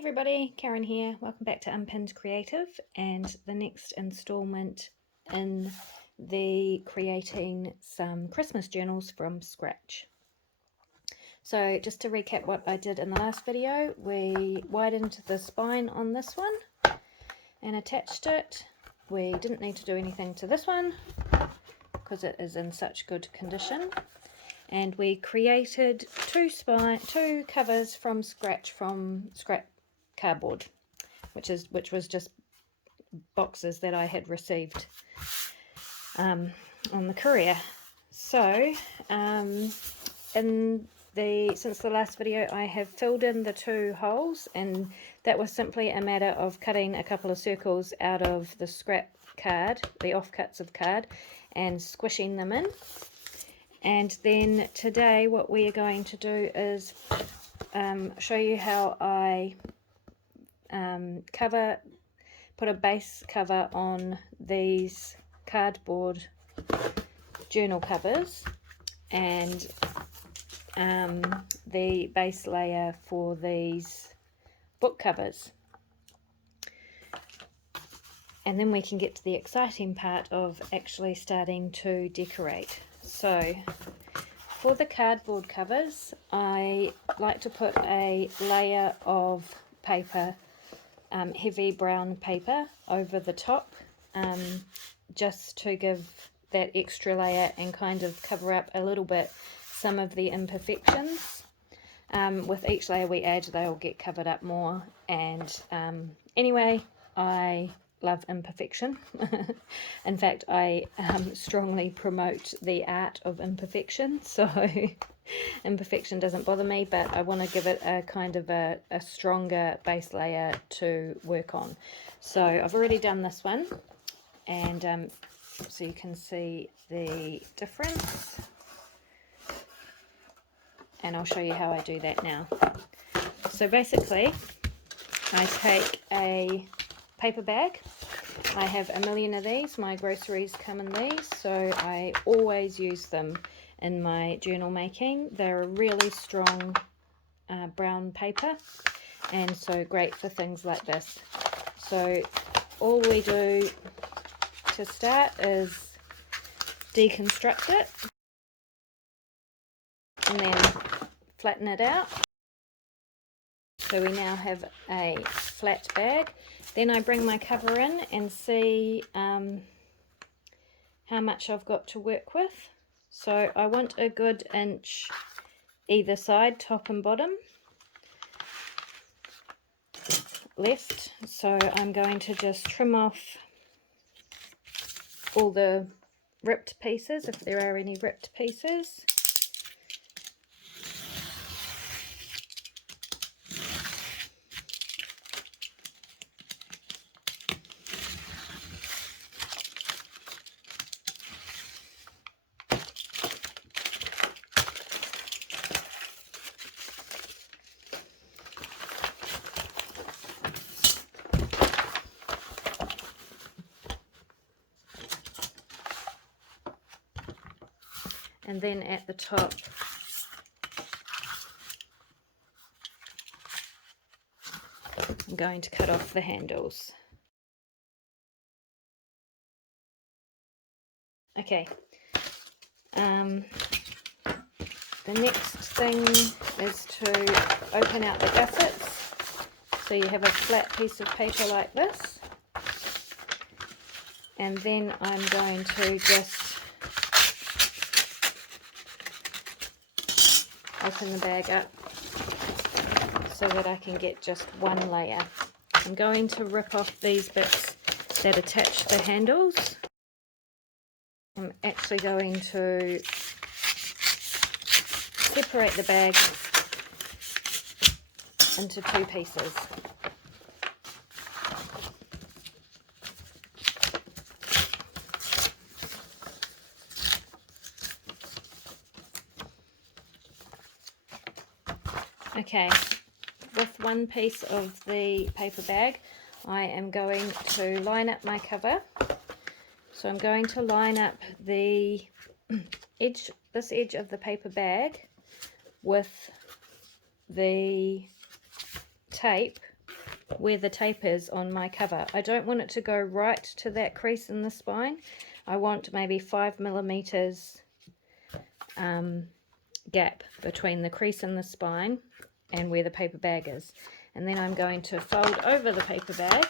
Everybody, Karen here. Welcome back to Unpinned Creative and the next installment in the creating some Christmas journals from scratch. So just to recap what I did in the last video, we widened the spine on this one and attached it. We didn't need to do anything to this one because it is in such good condition. And we created two covers from scratch from scrap cardboard, which was just boxes that I had received on the courier. So since the last video, I have filled in the two holes, and that was simply a matter of cutting a couple of circles out of the scrap card, the offcuts of card, and squishing them in. And then today what we are going to do is show you how I put a base cover on these cardboard journal covers and the base layer for these book covers. And then we can get to the exciting part of actually starting to decorate. So for the cardboard covers, I like to put a layer of paper, heavy brown paper, over the top, just to give that extra layer and kind of cover up a little bit some of the imperfections. With each layer we add, they'll get covered up more. And anyway, I love imperfection. In fact, I strongly promote the art of imperfection, so imperfection doesn't bother me, but I want to give it a kind of a stronger base layer to work on. So I've already done this one, and so you can see the difference, and I'll show you how I do that now. So basically I take a paper bag. I have a million of these. My groceries come in these, so I always use them in my journal making. They're a really strong brown paper, and so great for things like this. So all we do to start is deconstruct it and then flatten it out. So we now have a flat bag. Then I bring my cover in and see how much I've got to work with. So I want a good inch either side, top and bottom, left. So I'm going to just trim off all the ripped pieces, if there are any ripped pieces. And then at the top, I'm going to cut off the handles. Okay, the next thing is to open out the gussets. So you have a flat piece of paper like this, and then I'm going to just open the bag up so that I can get just one layer. I'm going to rip off these bits that attach the handles. I'm actually going to separate the bag into two pieces. Okay, with one piece of the paper bag, I am going to line up my cover. So I'm going to line up the edge, this edge of the paper bag, with the tape where the tape is on my cover. I don't want it to go right to that crease in the spine. I want maybe 5mm gap between the crease in the spine and where the paper bag is. And then I'm going to fold over the paper bag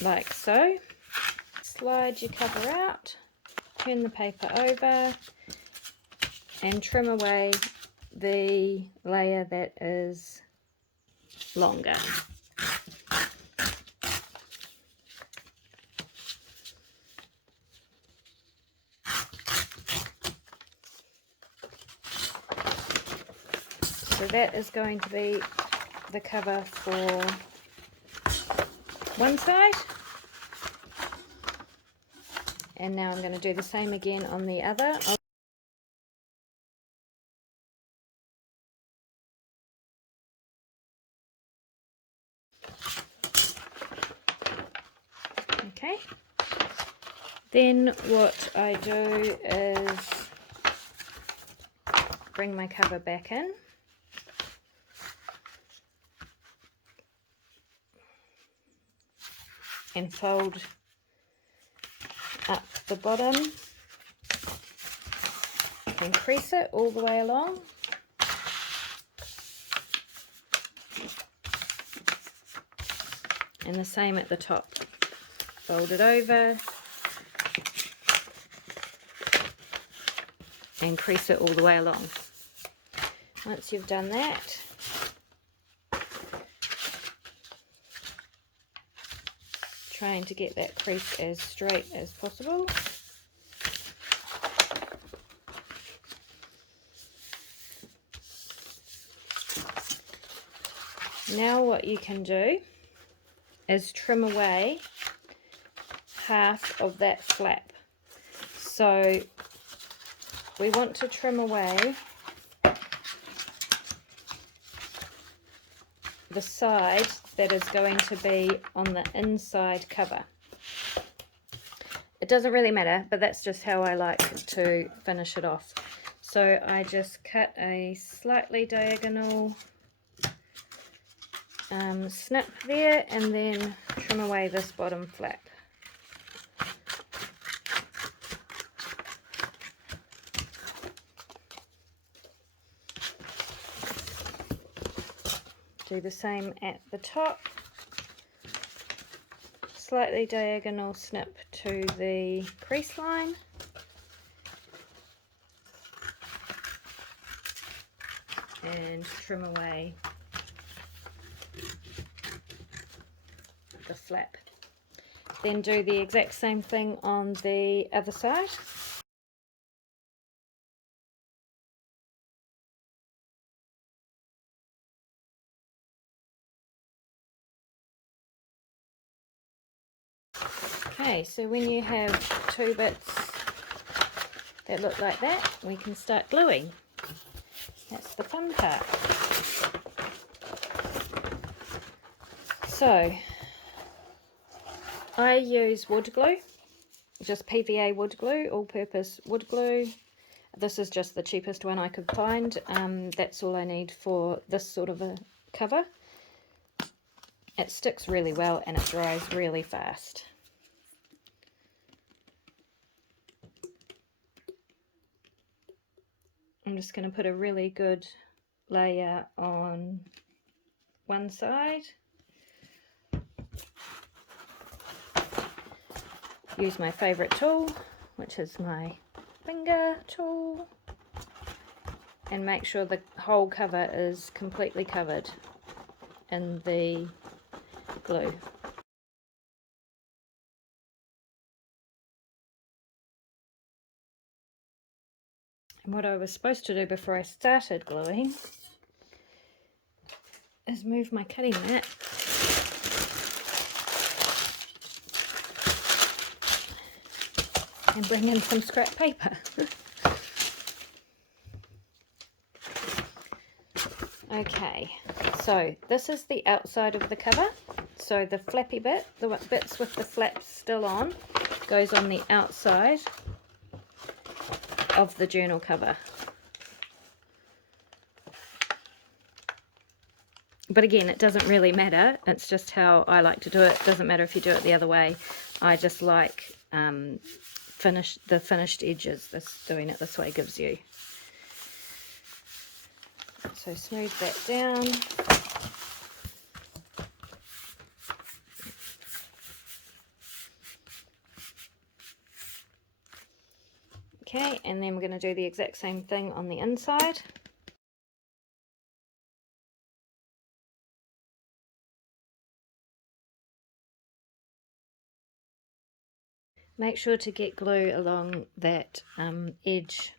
like so. Slide your cover out, turn the paper over and trim away the layer that is longer. So that is going to be the cover for one side. And now I'm going to do the same again on the other. Okay. Then what I do is bring my cover back in. And fold up the bottom and crease it all the way along. And the same at the top. Fold it over and crease it all the way along. Once you've done that, trying to get that crease as straight as possible. Now what you can do is trim away half of that flap. So we want to trim away the side that is going to be on the inside cover. It doesn't really matter, but that's just how I like to finish it off. So I just cut a slightly diagonal snip there and then trim away this bottom flap. Do the same at the top. Slightly diagonal snip to the crease line. And trim away the flap. Then do the exact same thing on the other side. Okay, so when you have two bits that look like that, we can start gluing. That's the fun part. So I use wood glue, just PVA wood glue, all-purpose wood glue. This is just the cheapest one I could find. That's all I need for this sort of a cover. It sticks really well and it dries really fast. I'm just going to put a really good layer on one side. Use my favourite tool, which is my finger tool, and make sure the whole cover is completely covered in the glue. And what I was supposed to do before I started gluing is move my cutting mat and bring in some scrap paper. Okay, so this is the outside of the cover. So the flappy bit, the bits with the flaps still on, goes on the outside of the journal cover. But again, it doesn't really matter. It's just how I like to do it. It doesn't matter if you do it the other way. I just like the finished edges. Doing it this way gives you. So smooth that down. Okay, and then we're going to do the exact same thing on the inside. Make sure to get glue along that edge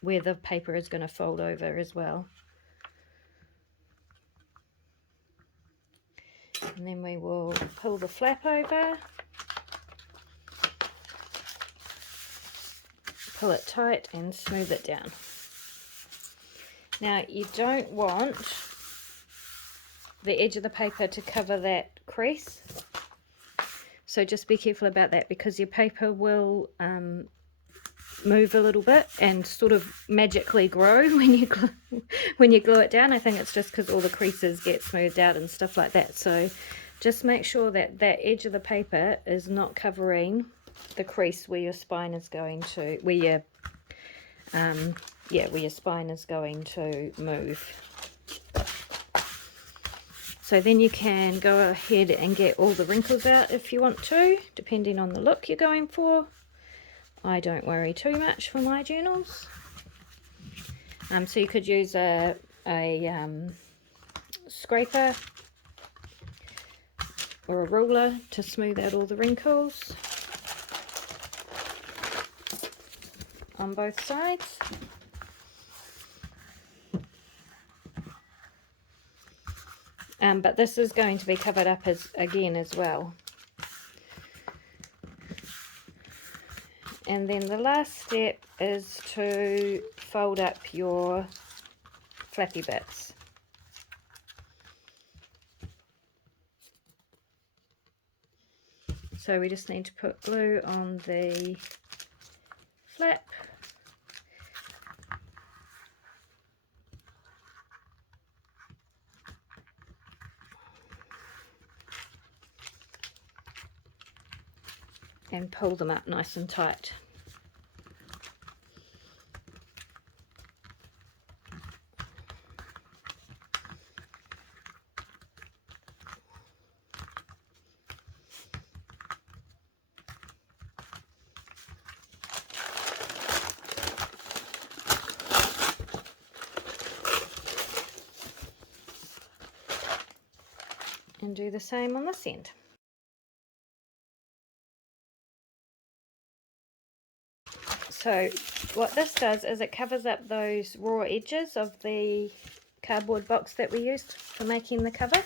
where the paper is going to fold over as well. And then we will pull the flap over, pull it tight and smooth it down. Now you don't want the edge of the paper to cover that crease, so just be careful about that, because your paper will move a little bit and sort of magically grow when you glue it down. I think it's just because all the creases get smoothed out and stuff like that. So just make sure that that edge of the paper is not covering the crease where your spine is going to, where your spine is going to move. So then you can go ahead and get all the wrinkles out if you want to, depending on the look you're going for. I don't worry too much for my journals. So you could use a scraper or a ruler to smooth out all the wrinkles on both sides. But this is going to be covered up again as well. And then the last step is to fold up your flappy bits. So we just need to put glue on the flap. And pull them up nice and tight. And do the same on this end. So what this does is it covers up those raw edges of the cardboard box that we used for making the cover,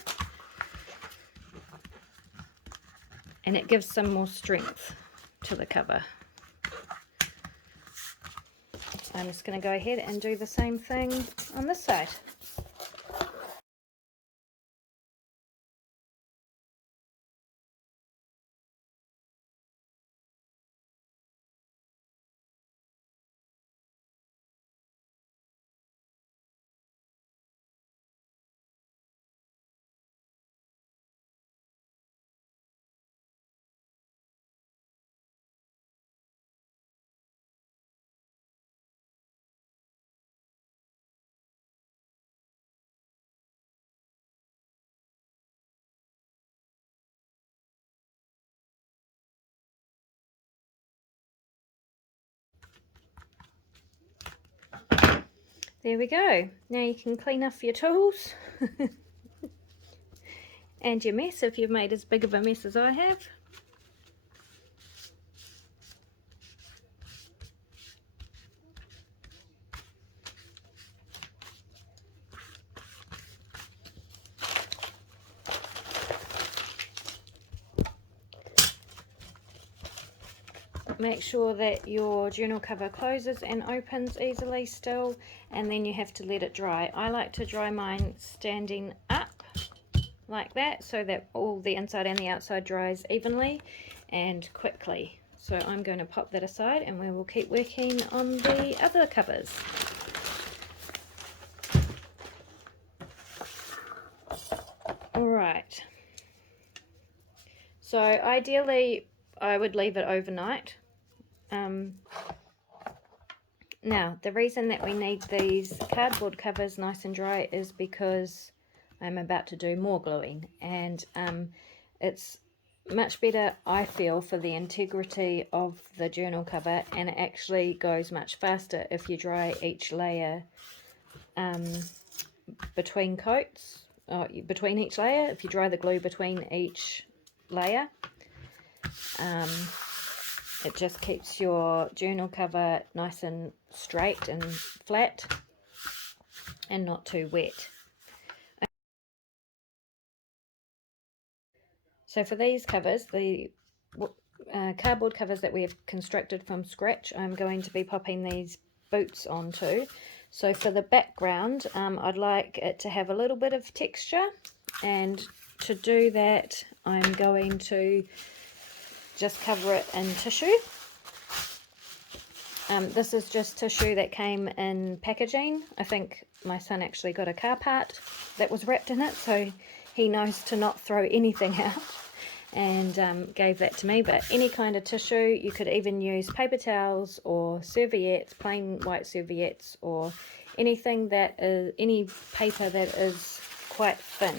and it gives some more strength to the cover. I'm just going to go ahead and do the same thing on this side. There we go. Now you can clean off your tools and your mess if you've made as big of a mess as I have. Make sure that your journal cover closes and opens easily still, and then you have to let it dry. I like to dry mine standing up like that so that all the inside and the outside dries evenly and quickly. So I'm going to pop that aside and we will keep working on the other covers. Alright, so ideally I would leave it overnight. Now, the reason that we need these cardboard covers nice and dry is because I'm about to do more gluing, and it's much better, I feel, for the integrity of the journal cover, and it actually goes much faster if you dry each layer between coats, between each layer. If you dry the glue between each layer, it just keeps your journal cover nice and straight and flat and not too wet. So for these covers, the cardboard covers that we have constructed from scratch, I'm going to be popping these boots onto. So for the background, I'd like it to have a little bit of texture, and to do that I'm going to just cover it in tissue. This is just tissue that came in packaging. I think my son actually got a car part that was wrapped in it, so he knows to not throw anything out, and gave that to me. But any kind of tissue, you could even use paper towels or serviettes, plain white serviettes, or anything that is, any paper that is quite thin.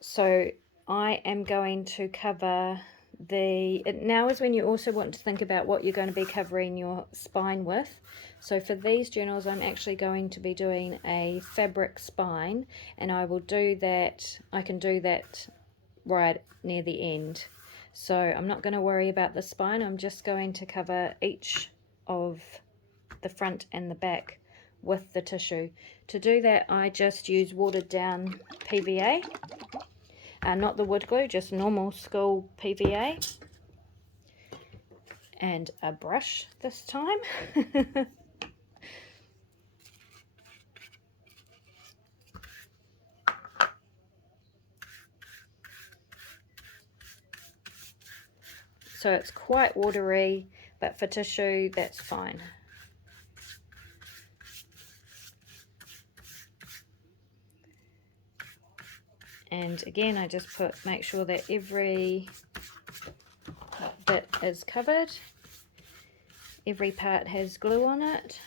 So I am going to cover now is when you also want to think about what you're going to be covering your spine with. So for these journals, I'm actually going to be doing a fabric spine, and I will do that, I can do that right near the end. So I'm not going to worry about the spine, I'm just going to cover each of the front and the back with the tissue. To do that, I just use watered down PVA. Not the wood glue, just normal school PVA, and a brush this time. So it's quite watery, but for tissue that's fine. And again, I just make sure that every bit is covered, every part has glue on it.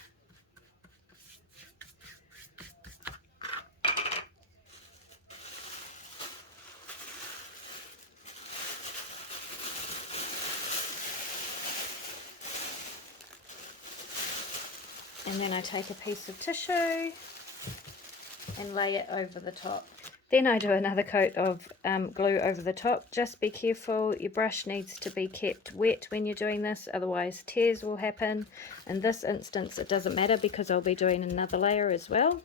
And then I take a piece of tissue and lay it over the top. Then I do another coat of glue over the top. Just be careful, your brush needs to be kept wet when you're doing this, otherwise tears will happen. In this instance it doesn't matter because I'll be doing another layer as well.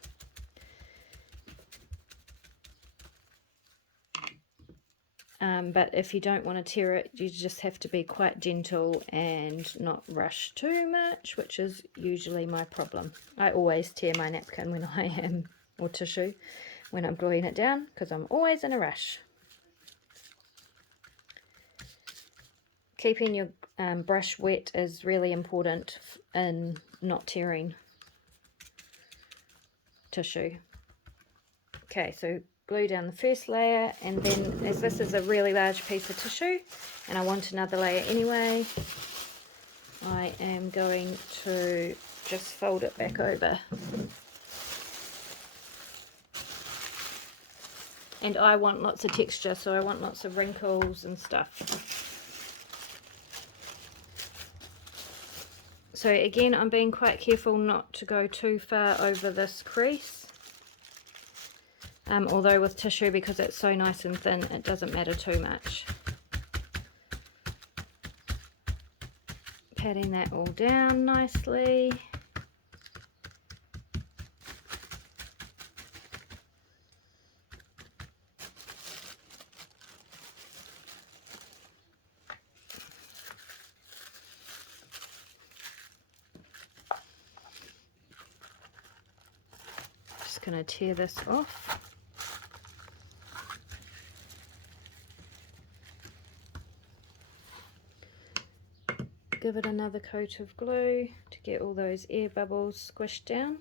But if you don't want to tear it, you just have to be quite gentle and not rush too much, which is usually my problem. I always tear my napkin when I am, or tissue, when I'm gluing it down, because I'm always in a rush. Keeping your brush wet is really important in not tearing tissue. Okay, so glue down the first layer, and then as this is a really large piece of tissue and I want another layer anyway, I am going to just fold it back over. And I want lots of texture, so I want lots of wrinkles and stuff. So again, I'm being quite careful not to go too far over this crease. Although with tissue, because it's so nice and thin, it doesn't matter too much. Patting that all down nicely. Just going to tear this off. Give it another coat of glue to get all those air bubbles squished down.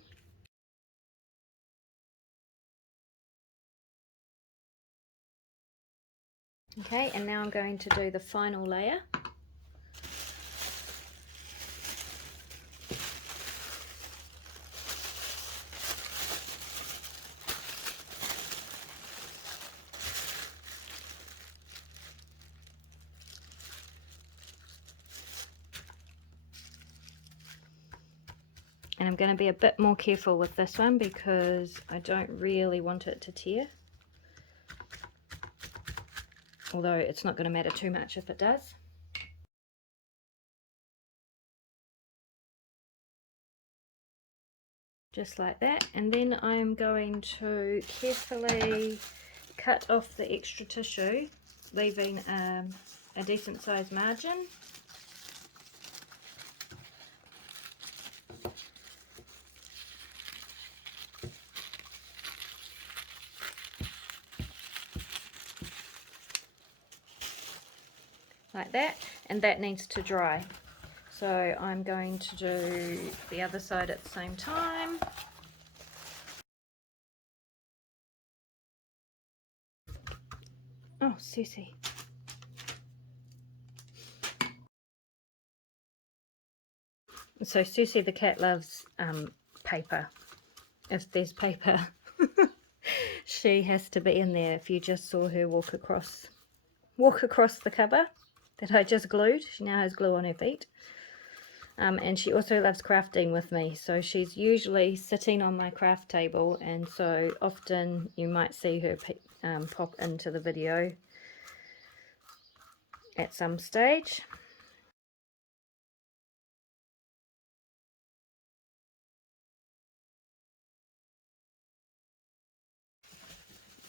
Okay, and now I'm going to do the final layer. And I'm going to be a bit more careful with this one because I don't really want it to tear. Although it's not going to matter too much if it does. Just like that. And then I'm going to carefully cut off the extra tissue, leaving a decent sized margin. Like that, and that needs to dry. So I'm going to do the other side at the same time. Oh, Susie. So Susie the cat loves paper. If there's paper, she has to be in there. If you just saw her walk across the cover that I just glued, she now has glue on her feet. And she also loves crafting with me, so she's usually sitting on my craft table, and so often you might see her pop into the video at some stage.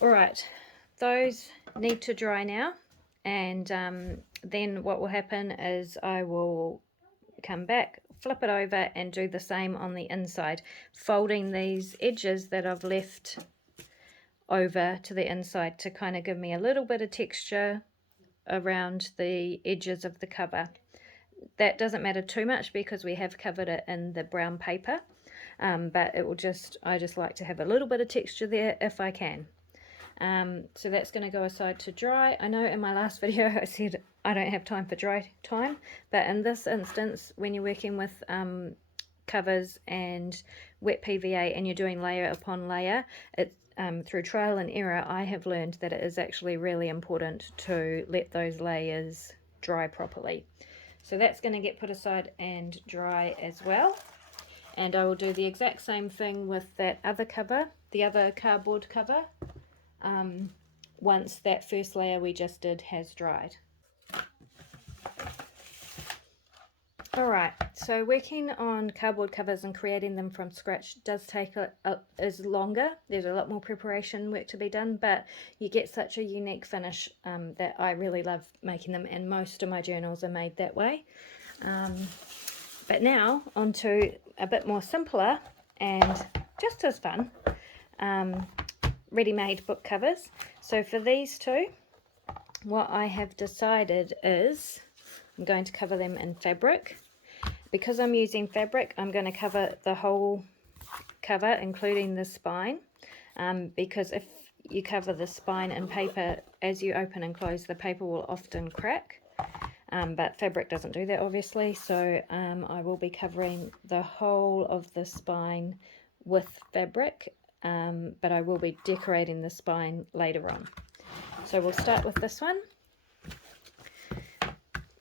Alright, those need to dry now, and then what will happen is I will come back, flip it over and do the same on the inside, folding these edges that I've left over to the inside to kind of give me a little bit of texture around the edges of the cover. That doesn't matter too much because we have covered it in the brown paper, but it will I just like to have a little bit of texture there if I can. So that's going to go aside to dry. I know in my last video I said I don't have time for dry time, but in this instance, when you're working with covers and wet PVA and you're doing layer upon layer, through trial and error, I have learned that it is actually really important to let those layers dry properly. So that's going to get put aside and dry as well. And I will do the exact same thing with that other cover, the other cardboard cover, once that first layer we just did has dried. Alright, so working on cardboard covers and creating them from scratch does take is longer. There's a lot more preparation work to be done, but you get such a unique finish that I really love making them, and most of my journals are made that way. But now onto a bit more simpler and just as fun ready-made book covers. So for these two, what I have decided is I'm going to cover them in fabric. Because I'm using fabric, I'm going to cover the whole cover, including the spine, because if you cover the spine in paper, as you open and close, the paper will often crack, but fabric doesn't do that, obviously, so I will be covering the whole of the spine with fabric, but I will be decorating the spine later on. So we'll start with this one.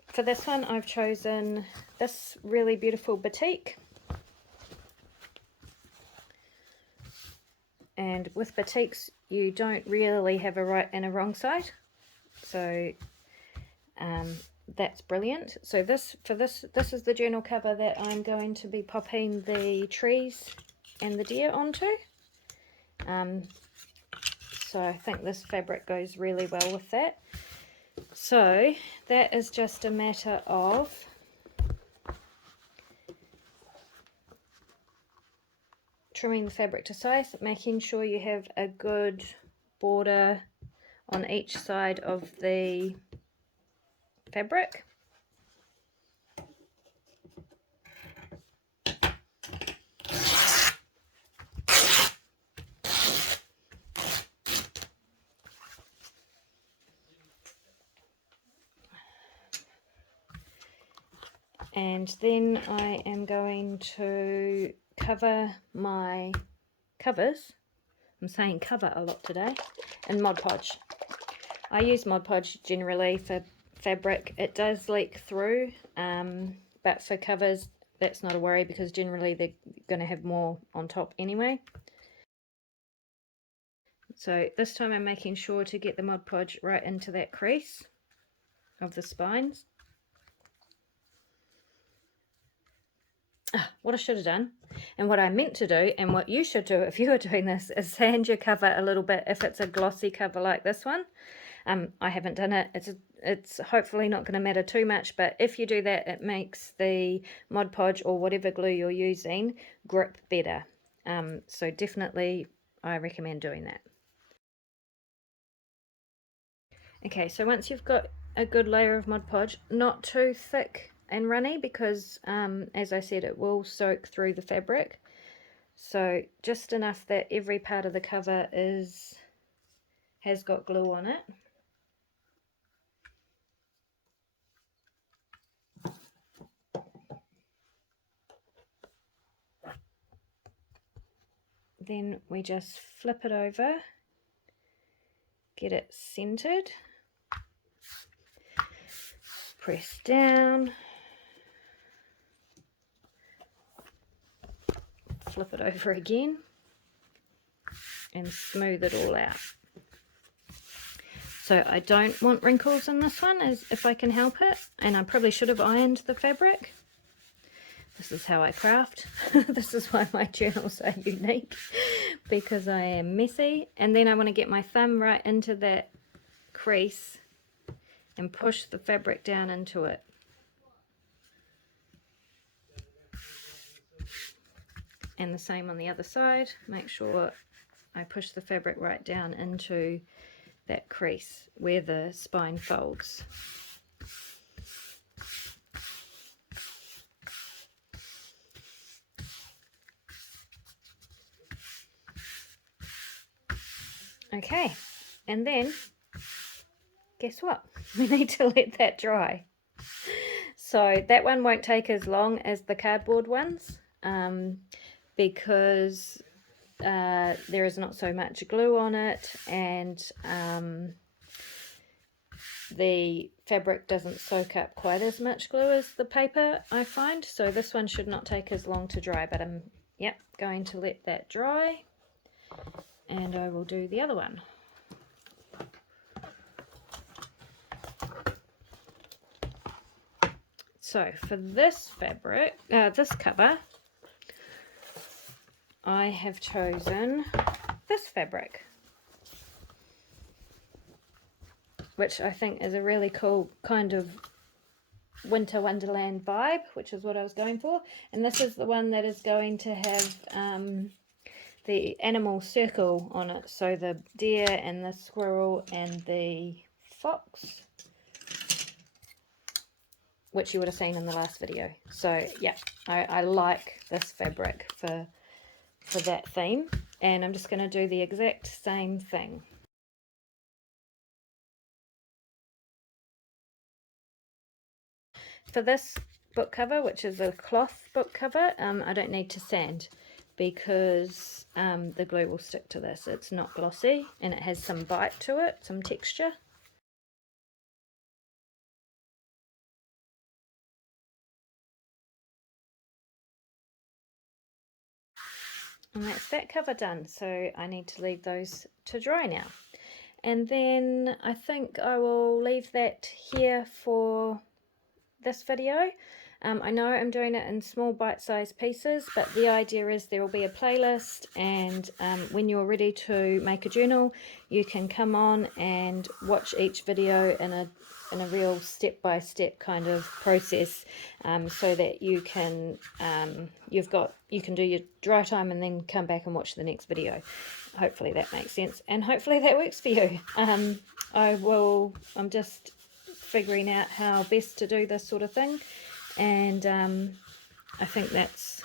For this one, I've chosen this really beautiful batik. And with batiks, you don't really have a right and a wrong side. So that's brilliant. So this is the journal cover that I'm going to be popping the trees and the deer onto. So I think this fabric goes really well with that. So that is just a matter of trimming the fabric to size, making sure you have a good border on each side of the fabric. And then I am going to cover my covers, I'm saying cover a lot today, in Mod Podge. I use Mod Podge generally for fabric. It does leak through, but for covers that's not a worry because generally they're going to have more on top anyway. So this time I'm making sure to get the Mod Podge right into that crease of the spines. What I should have done, and what I meant to do, and what you should do if you are doing this, is sand your cover a little bit if it's a glossy cover like this one. I haven't done it. It's hopefully not going to matter too much, but if you do that, it makes the Mod Podge or whatever glue you're using grip better. So definitely I recommend doing that. Okay, so once you've got a good layer of Mod Podge, not too thick and runny because as I said, it will soak through the fabric. So just enough that every part of the cover has got glue on it. Then we just flip it over, get it centered, press down, flip it over again, and smooth it all out. So I don't want wrinkles in this one as if I can help it, and I probably should have ironed the fabric. This is how I craft. This is why my journals are unique, because I am messy. And then I want to get my thumb right into that crease and push the fabric down into it. And the same on the other side. Make sure I push the fabric right down into that crease where the spine folds. Okay, and then guess what? We need to let that dry. So that one won't take as long as the cardboard ones because there is not so much glue on it, and the fabric doesn't soak up quite as much glue as the paper, I find. So this one should not take as long to dry, but I'm going to let that dry, and I will do the other one. So for this fabric, this cover, I have chosen this fabric, which I think is a really cool kind of winter wonderland vibe, which is what I was going for. And this is the one that is going to have the animal circle on it, so the deer and the squirrel and the fox, which you would have seen in the last video. So yeah, I like this fabric for that theme, and I'm just going to do the exact same thing. For this book cover, which is a cloth book cover, I don't need to sand because the glue will stick to this. It's not glossy and it has some bite to it, some texture. And that's that cover done, so I need to leave those to dry now. And then I think I will leave that here for this video. I know I'm doing it in small bite-sized pieces, but the idea is there will be a playlist, and when you're ready to make a journal, you can come on and watch each video in a real step-by-step kind of process, so that you can you can do your dry time and then come back and watch the next video. Hopefully that makes sense, and hopefully that works for you. I'm just figuring out how best to do this sort of thing, and I think that's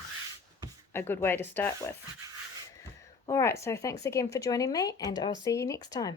a good way to start with. Alright, so thanks again for joining me, and I'll see you next time.